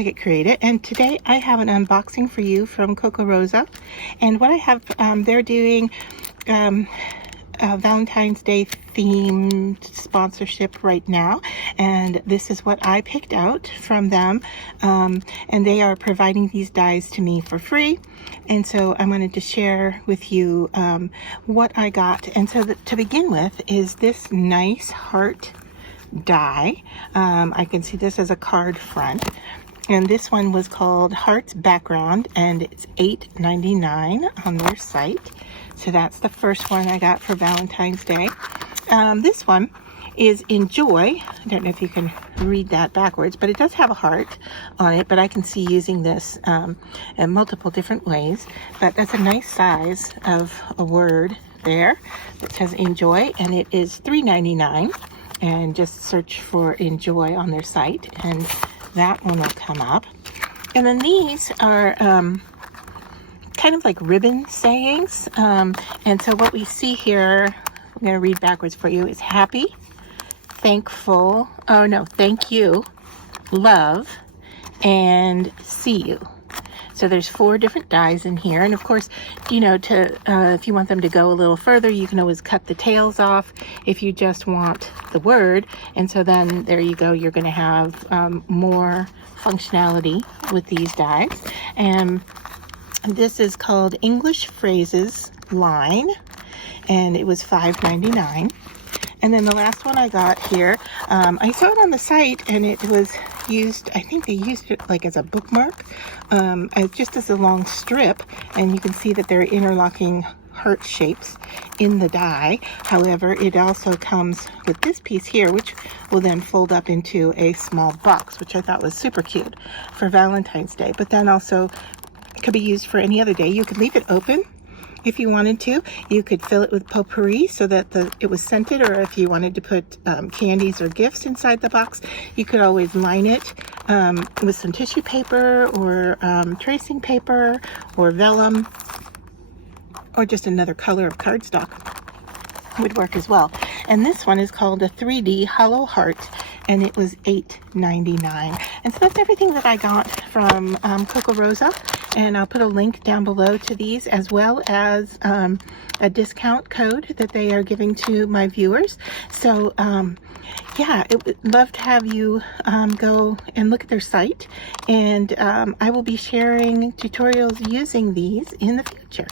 like it created. And today I have an unboxing for you from Kokorosa. And what I have, they're doing Valentine's Day themed sponsorship right now, and this is what I picked out from them, and they are providing these dies to me for free. And so I wanted to share with you what I got. And so to begin with is this nice heart die. I can see this as a card front, and this one was called Hearts Background, and it's $8.99 on their site. So that's the first one I got for Valentine's Day. This one is Enjoy. I don't know if you can read that backwards, but it does have a heart on it, but I can see using this in multiple different ways. But that's a nice size of a word there that says Enjoy, and it is $3.99. And just search for Enjoy on their site, and that one will come up. And then these are kind of like ribbon sayings. And so what we see here, I'm going to read backwards for you, is happy, thankful, thank you, love, and see you. So there's 4 different dies in here. And of course, if you want them to go a little further, you can always cut the tails off if you just want the word. And so then there you go, you're going to have more functionality with these dies. And this is called English Phrases Line, and it was $5.99. And then the last one I got here, I saw it on the site, and it was used, I think they used it like as a bookmark, just as a long strip, and you can see that they're interlocking heart shapes in the die. However, it also comes with this piece here, which will then fold up into a small box, which I thought was super cute for Valentine's Day. But then also could be used for any other day. You could leave it open if you wanted to. You could fill it with potpourri so that it was scented, or if you wanted to put candies or gifts inside the box, you could always line it with some tissue paper or tracing paper or vellum, or just another color of cardstock would work as well. And this one is called a 3D hollow heart, and it was $8.99. And so that's everything that I got from Kokorosa, and I'll put a link down below to these, as well as a discount code that they are giving to my viewers. So yeah, I would love to have you go and look at their site, and I will be sharing tutorials using these in the future.